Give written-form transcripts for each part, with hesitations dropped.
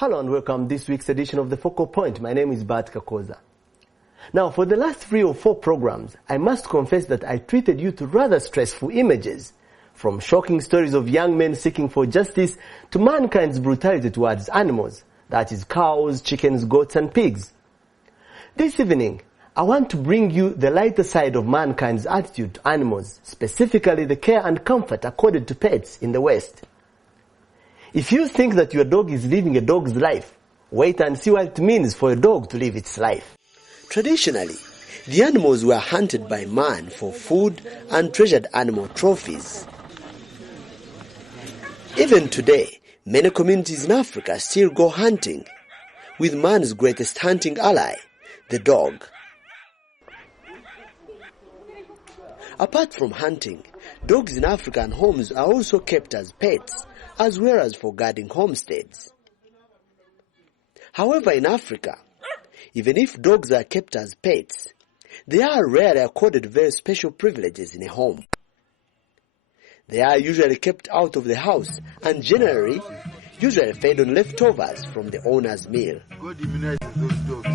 Hello and welcome to this week's edition of The Focal Point. My name is Bart Kakoza. Now, for the last 3 or 4 programs, I must confess that I treated you to rather stressful images, from shocking stories of young men seeking for justice to mankind's brutality towards animals, that is cows, chickens, goats and pigs. This evening, I want to bring you the lighter side of mankind's attitude to animals, specifically the care and comfort accorded to pets in the West. If you think that your dog is living a dog's life, wait and see what it means for a dog to live its life. Traditionally, the animals were hunted by man for food and treasured animal trophies. Even today, many communities in Africa still go hunting, with man's greatest hunting ally, the dog. Apart from hunting, dogs in African homes are also kept as pets, as well as for guarding homesteads. However, in Africa, even if dogs are kept as pets, they are rarely accorded very special privileges in a home. They are usually kept out of the house and usually fed on leftovers from the owner's meal. God immunizes those dogs.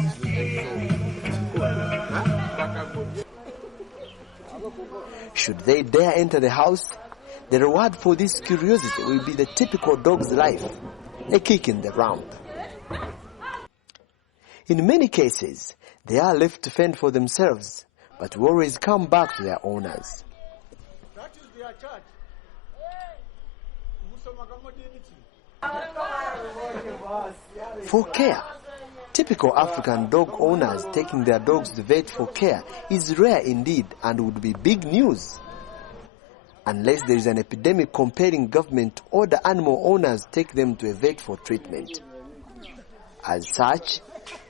Should they dare enter the house, the reward for this curiosity will be the typical dog's life, a kick in the round. In many cases, they are left to fend for themselves, but will always come back to their owners. That is their charge. For care, typical African dog owners taking their dogs to the vet for care is rare indeed and would be big news. Unless there is an epidemic compelling government to order animal owners take them to a vet for treatment. As such,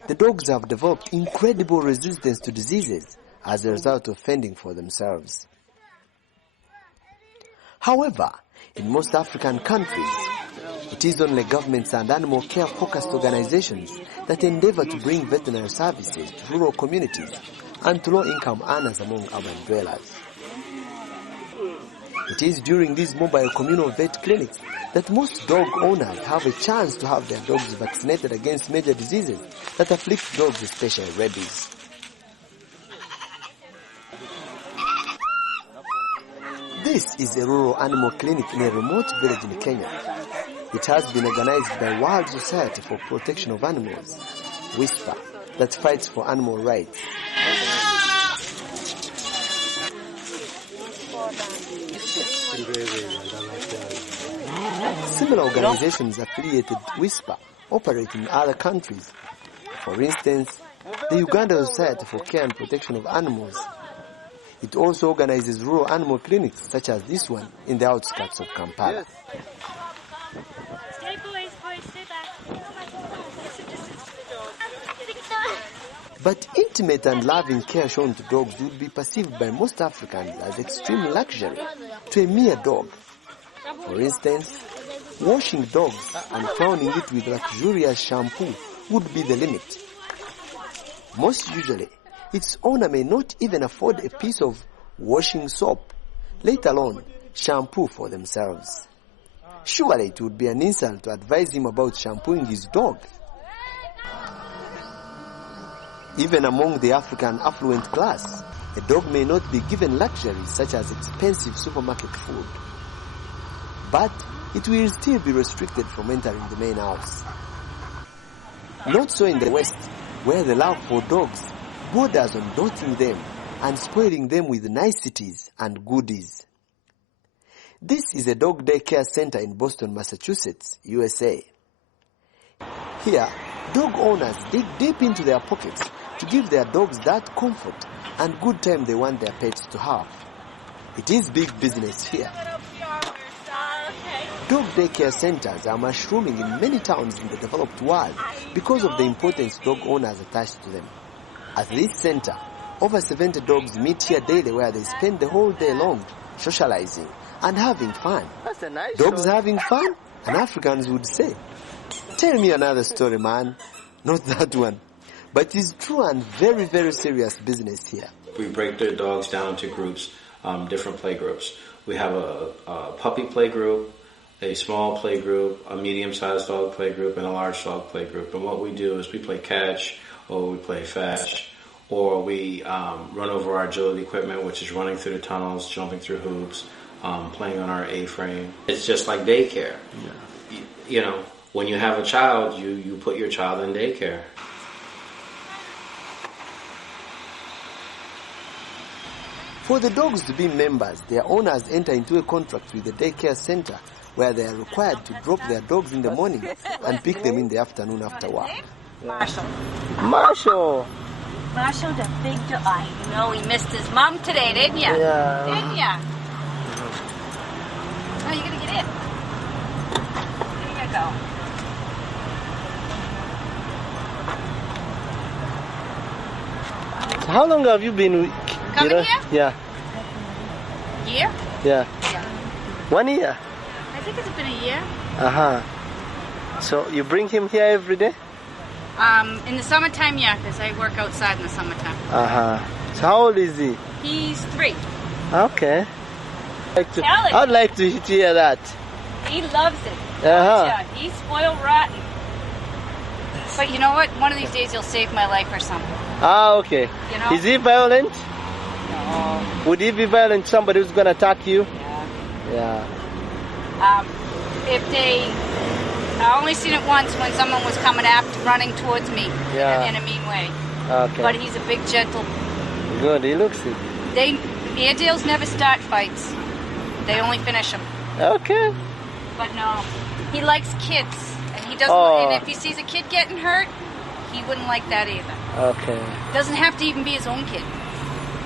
the dogs have developed incredible resistance to diseases as a result of fending for themselves. However, in most African countries, it is only governments and animal care-focused organizations that endeavor to bring veterinary services to rural communities and to low-income earners among urban dwellers. It is during these mobile communal vet clinics that most dog owners have a chance to have their dogs vaccinated against major diseases that afflict dogs, especially rabies. This is a rural animal clinic in a remote village in Kenya. It has been organized by World Society for Protection of Animals, WISPA, that fights for animal rights. Similar organizations affiliated with WISPA operate in other countries. For instance, the Uganda Society for Care and Protection of Animals. It also organizes rural animal clinics such as this one in the outskirts of Kampala. But intimate and loving care shown to dogs would be perceived by most Africans as extreme luxury to a mere dog. For instance, washing dogs and crowning it with luxurious shampoo would be the limit. Most usually, its owner may not even afford a piece of washing soap, let alone shampoo for themselves. Surely it would be an insult to advise him about shampooing his dog. Even among the African affluent class, a dog may not be given luxuries such as expensive supermarket food. But it will still be restricted from entering the main house. Not so in the West, where the love for dogs borders on doting them and spoiling them with niceties and goodies. This is a dog daycare center in Boston, Massachusetts, USA. Here, dog owners dig deep into their pockets to give their dogs that comfort and good time they want their pets to have. It is big business here. Dog daycare centers are mushrooming in many towns in the developed world because of the importance dog owners attach to them. At this center, over 70 dogs meet here daily where they spend the whole day long socializing and having fun. That's a nice Dogs show. having fun? And Africans would say, "Tell me another story, man." Not that one. But it's true and very, very serious business here. We break the dogs down into groups, different play groups. We have a puppy play group, a small play group, a medium-sized dog play group, and a large dog play group. And what we do is we play catch, or we play fetch, or we run over our agility equipment, which is running through the tunnels, jumping through hoops, playing on our A-frame. It's just like daycare. Yeah. You know, when you have a child, you put your child in daycare. For the dogs to be members, their owners enter into a contract with the daycare center where they are required to drop their dogs in the morning and pick them in the afternoon after work. Marshall. Marshall! Marshall, the big dog. You know, he missed his mom today, didn't you? Yeah. Didn't you? Oh, you're going to get in. There you go. So how long have you been... Coming here? Yeah. Year? Yeah. Yeah. 1 year? I think it's been a year. Uh-huh. So you bring him here every day? In the summertime, yeah, because I work outside in the summertime. Uh-huh. So how old is he? He's 3. Okay. Tell him. I'd like to hear that. He loves it. Uh-huh. Yeah, he's spoiled rotten. But you know what? One of these days he'll save my life or something. Ah, okay. You know? Is he violent? No. Would he be violent, somebody who's going to attack you? Yeah. Yeah. If they... I only seen it once when someone was coming after, running towards me in a mean way. Okay. But he's a big, gentle... Good, he looks it. Airedales never start fights. They only finish them. Okay. But no, he likes kids. And he doesn't... Oh. And if he sees a kid getting hurt, he wouldn't like that either. Okay. Doesn't have to even be his own kid.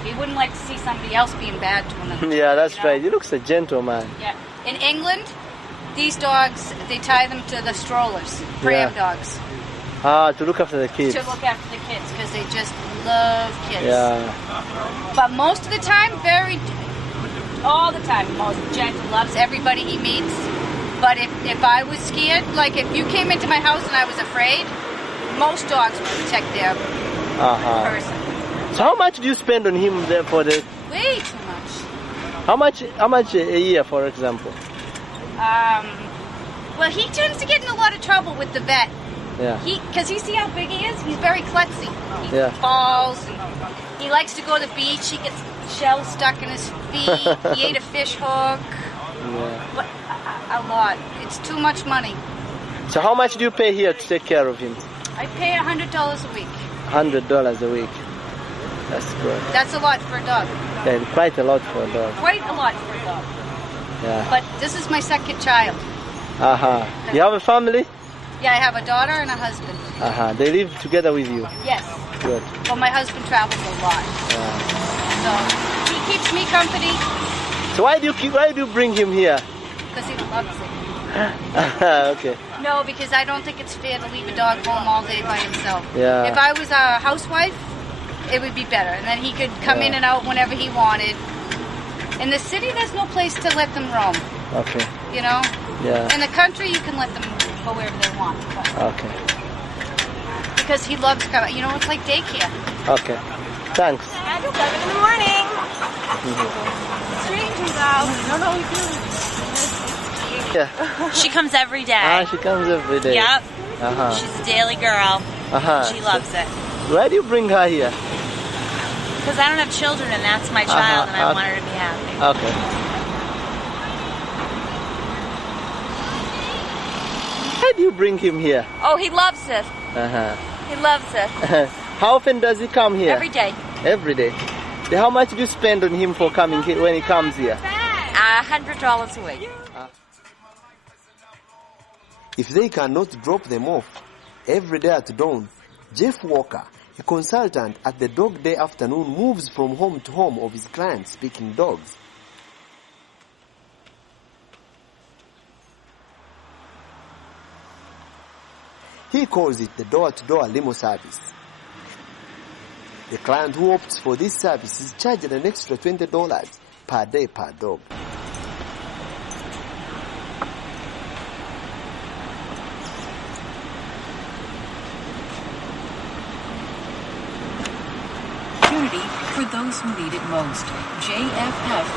He wouldn't like to see somebody else being bad to him. Yeah, that's you know? right. He looks a gentleman. Yeah. In England, these dogs, they tie them to the strollers, pram dogs. Ah, to look after the kids. To look after the kids, because they just love kids. Yeah. But most of the time, all the time, most gentle, loves everybody he meets. But if I was scared, like if you came into my house and I was afraid, most dogs will protect their person. So how much do you spend on him there for the... Way too much. How much a year, for example? Well, he tends to get in a lot of trouble with the vet. Yeah. Because you see how big he is? He's very klutzy. He falls. And he likes to go to the beach. He gets shells stuck in his feet. He ate a fish hook. Yeah. But a lot. It's too much money. So how much do you pay here to take care of him? I pay $100 a week. $100 a week. That's good. That's a lot for a dog. Yeah, quite a lot for a dog. Quite a lot for a dog. Yeah. But this is my second child. You have a family? Yeah, I have a daughter and a husband. They live together with you? Yes. Good. Well, my husband travels a lot. So he keeps me company. So why do you bring him here? Because he loves it. Okay. No, because I don't think it's fair to leave a dog home all day by himself. Yeah. If I was a housewife, it would be better. And then he could come in and out whenever he wanted. In the city, there's no place to let them roam. Okay. You know? Yeah. In the country, you can let them go wherever they want. Okay. Because he loves coming. You know, it's like daycare. Okay. Thanks. At 11 in the morning. Strangers out. No, we do. Yeah. She comes every day. She comes every day. Yep. She's a daily girl. She loves it. Why do you bring her here? Because I don't have children and that's my child and I want her to be happy. Okay. Why do you bring him here? Oh, he loves it. He loves it. How often does he come here? Every day. Every day. How much do you spend on him for coming here when he comes here? $100 a week. If they cannot drop them off every day at dawn, Jeff Walker, a consultant at the Dog Day Afternoon, moves from home to home of his clients picking dogs. He calls it the door-to-door limo service. The client who opts for this service is charged an extra $20 per day per dog. Opportunity for those who need it most. JFF.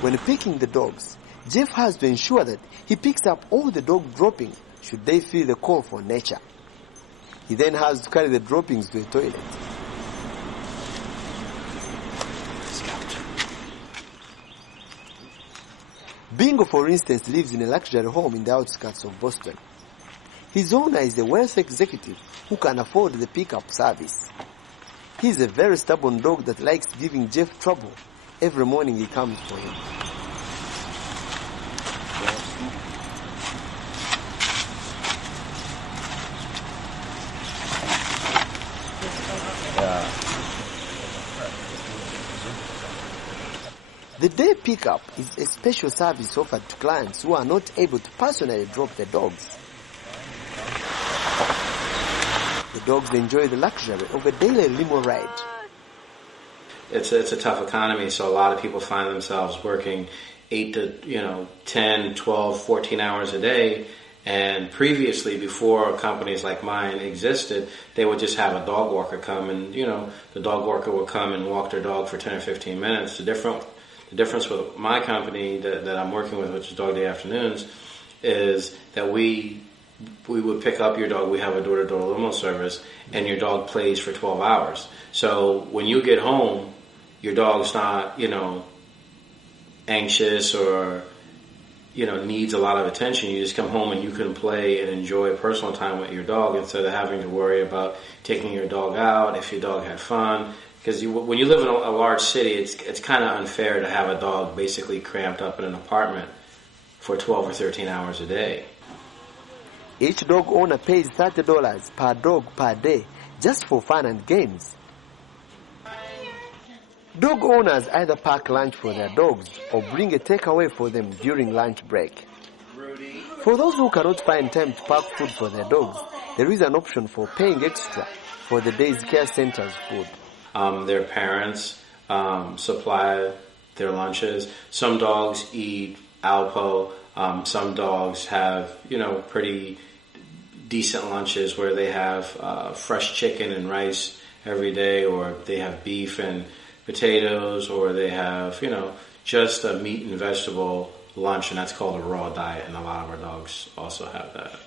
When picking the dogs, Jeff has to ensure that he picks up all the dog droppings should they feel the call for nature. He then has to carry the droppings to a toilet. Bingo, for instance, lives in a luxury home in the outskirts of Boston. His owner is a wealthy executive who can afford the pickup service. He's a very stubborn dog that likes giving Jeff trouble every morning he comes for him. The day pickup is a special service offered to clients who are not able to personally drop their dogs. The dogs enjoy the luxury of a daily limo ride. It's a tough economy, so a lot of people find themselves working 8 to 10, 12, 14 hours a day. And previously, before companies like mine existed, they would just have a dog walker come, and the dog walker would come and walk their dog for 10 or 15 minutes. The difference with my company that I'm working with, which is Dog Day Afternoons, is that we would pick up your dog. We have a door-to-door limo service, and your dog plays for 12 hours. So when you get home, your dog's not, anxious or, needs a lot of attention. You just come home and you can play and enjoy personal time with your dog instead of having to worry about taking your dog out, if your dog had fun. Because when you live in a large city, it's kind of unfair to have a dog basically cramped up in an apartment for 12 or 13 hours a day. Each dog owner pays $30 per dog per day just for fun and games. Dog owners either pack lunch for their dogs or bring a takeaway for them during lunch break. For those who cannot find time to pack food for their dogs, there is an option for paying extra for the day's care center's food. Their parents supply their lunches. Some dogs eat Alpo. Some dogs have, pretty decent lunches where they have fresh chicken and rice every day, or they have beef and potatoes, or they have, just a meat and vegetable lunch, and that's called a raw diet, and a lot of our dogs also have that.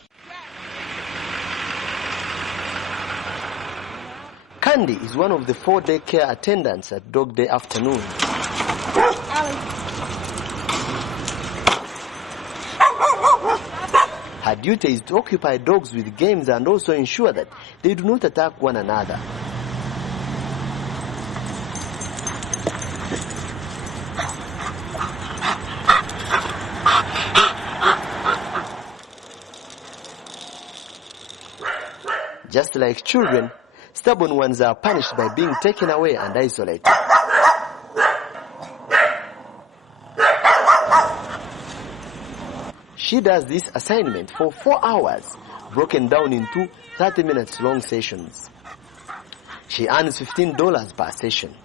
Candy is one of the 4-day care attendants at Dog Day Afternoon. Her duty is to occupy dogs with games and also ensure that they do not attack one another. Just like children, stubborn ones are punished by being taken away and isolated. She does this assignment for 4 hours, broken down into 30 minutes long sessions. She earns $15 per session.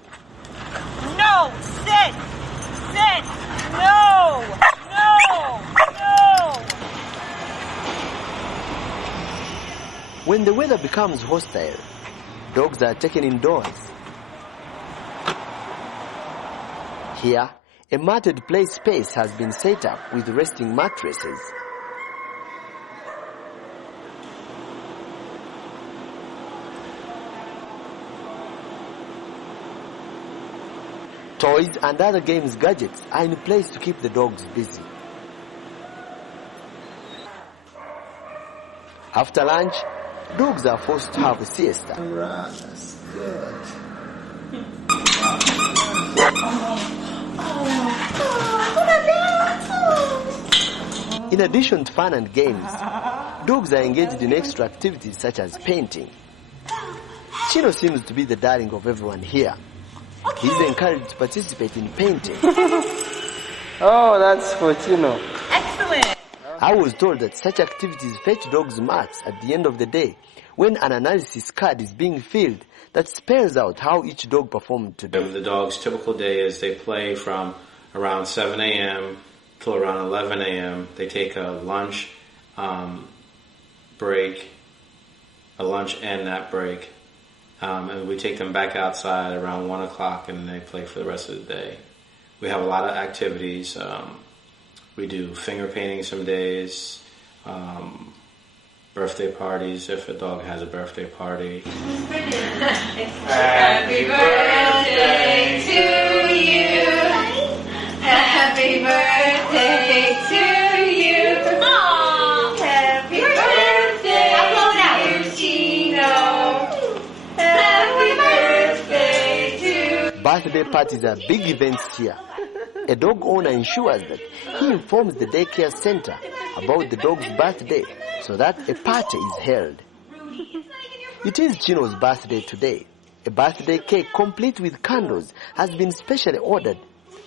No! Sit! Sit! No! No! No! When the weather becomes hostile, dogs are taken indoors. Here, a matted play space has been set up with resting mattresses. Toys and other games gadgets are in place to keep the dogs busy. After lunch, dogs are forced to have a siesta. That's good. In addition to fun and games, dogs are engaged in extra activities such as painting. Chino seems to be the darling of everyone here. He's encouraged to participate in painting. Oh, that's for Chino. Excellent! I was told that such activities fetch dogs marks at the end of the day when an analysis card is being filled that spells out how each dog performed today. The dog's typical day is they play from around 7 a.m. till around 11 a.m. They take a lunch break, a lunch and nap break, and we take them back outside around 1 o'clock, and they play for the rest of the day. We have a lot of activities. We do finger painting some days, birthday parties if a dog has a birthday party. Happy birthday to you. Happy birthday to you. Aww. Happy birthday, dear Chino. Happy birthday to you. Birthday parties are big events here. A dog owner ensures that he informs the daycare center about the dog's birthday so that a party is held. It is Chino's birthday today. A birthday cake complete with candles has been specially ordered,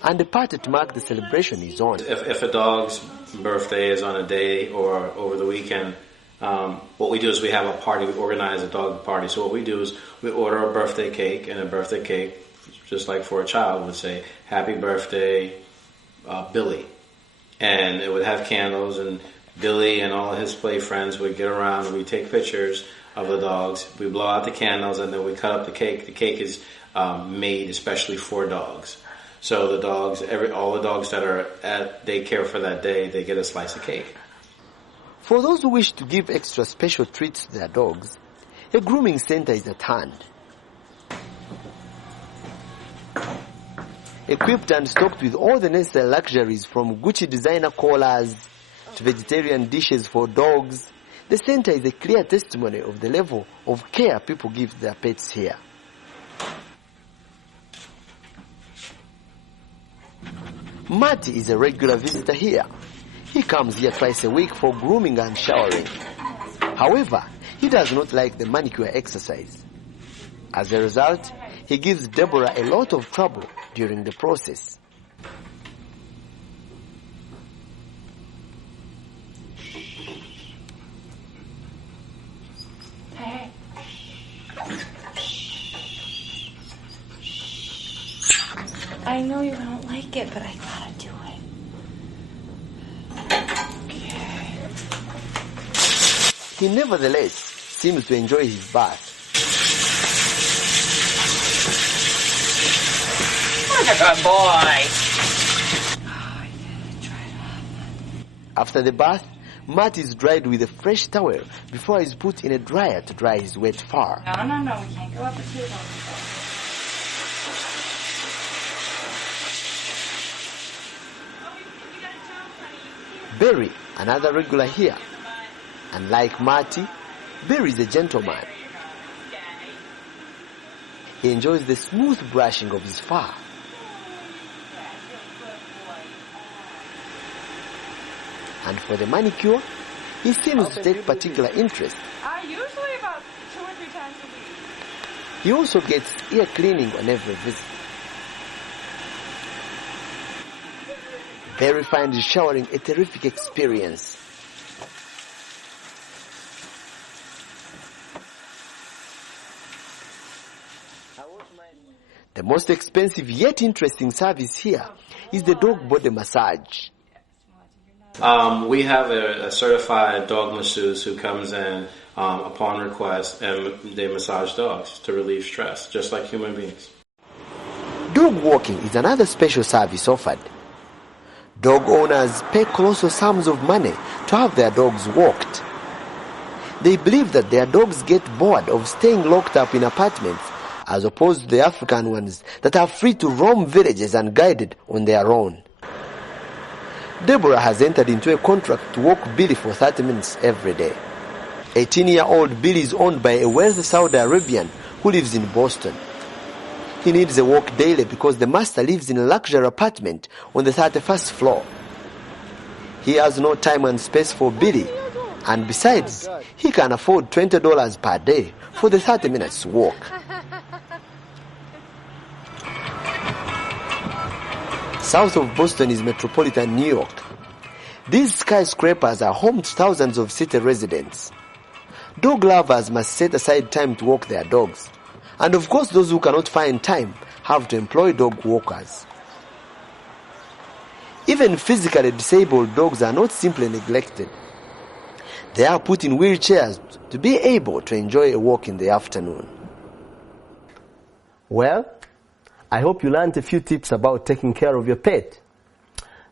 and the party to mark the celebration is on. If a dog's birthday is on a day or over the weekend, what we do is we have a party. We organize a dog party. So what we do is we order a birthday cake, and a birthday cake, just like for a child, would say, "Happy birthday, Billy." And it would have candles, and Billy and all of his play friends would get around, and we take pictures of the dogs. We blow out the candles, and then we cut up the cake. The cake is made especially for dogs. So the dogs, all the dogs that are at daycare for that day, they get a slice of cake. For those who wish to give extra special treats to their dogs, a grooming center is at hand. Equipped and stocked with all the necessary luxuries from Gucci designer collars to vegetarian dishes for dogs, the center is a clear testimony of the level of care people give their pets here. Marty is a regular visitor here. He comes here twice a week for grooming and showering. However, he does not like the manicure exercise. As a result, he gives Deborah a lot of trouble during the process. Hey. I know you don't like it, but I gotta do it. Okay. He nevertheless seems to enjoy his bath. What a good boy. After the bath, Matt is dried with a fresh towel before he's put in a dryer to dry his wet fur. No, we can't go up the table. Barry, another regular here. And like Marty, Barry is a gentleman. He enjoys the smooth brushing of his fur. And for the manicure, he seems to take particular interest. Usually about 2 or 3 times a week. He also gets ear cleaning on every visit. Barry finds showering a terrific experience. The most expensive yet interesting service here is the dog body massage. We have a certified dog masseuse who comes in upon request, and they massage dogs to relieve stress, just like human beings. Dog walking is another special service offered. Dog owners pay colossal sums of money to have their dogs walked. They believe that their dogs get bored of staying locked up in apartments, as opposed to the African ones that are free to roam villages and guided on their own. Deborah has entered into a contract to walk Billy for 30 minutes every day. 18-year-old Billy is owned by a wealthy Saudi Arabian who lives in Boston. He needs a walk daily because the master lives in a luxury apartment on the 31st floor. He has no time and space for Billy, and besides, he can afford $20 per day for the 30 minutes walk. South of Boston is metropolitan New York. These skyscrapers are home to thousands of city residents. Dog lovers must set aside time to walk their dogs. And of course, those who cannot find time have to employ dog walkers. Even physically disabled dogs are not simply neglected. They are put in wheelchairs to be able to enjoy a walk in the afternoon. Well, I hope you learned a few tips about taking care of your pet.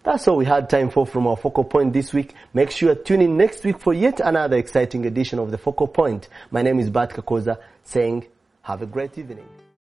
That's all we had time for from our Focal Point this week. Make sure to tune in next week for yet another exciting edition of the Focal Point. My name is Bat Kakoza, saying have a great evening.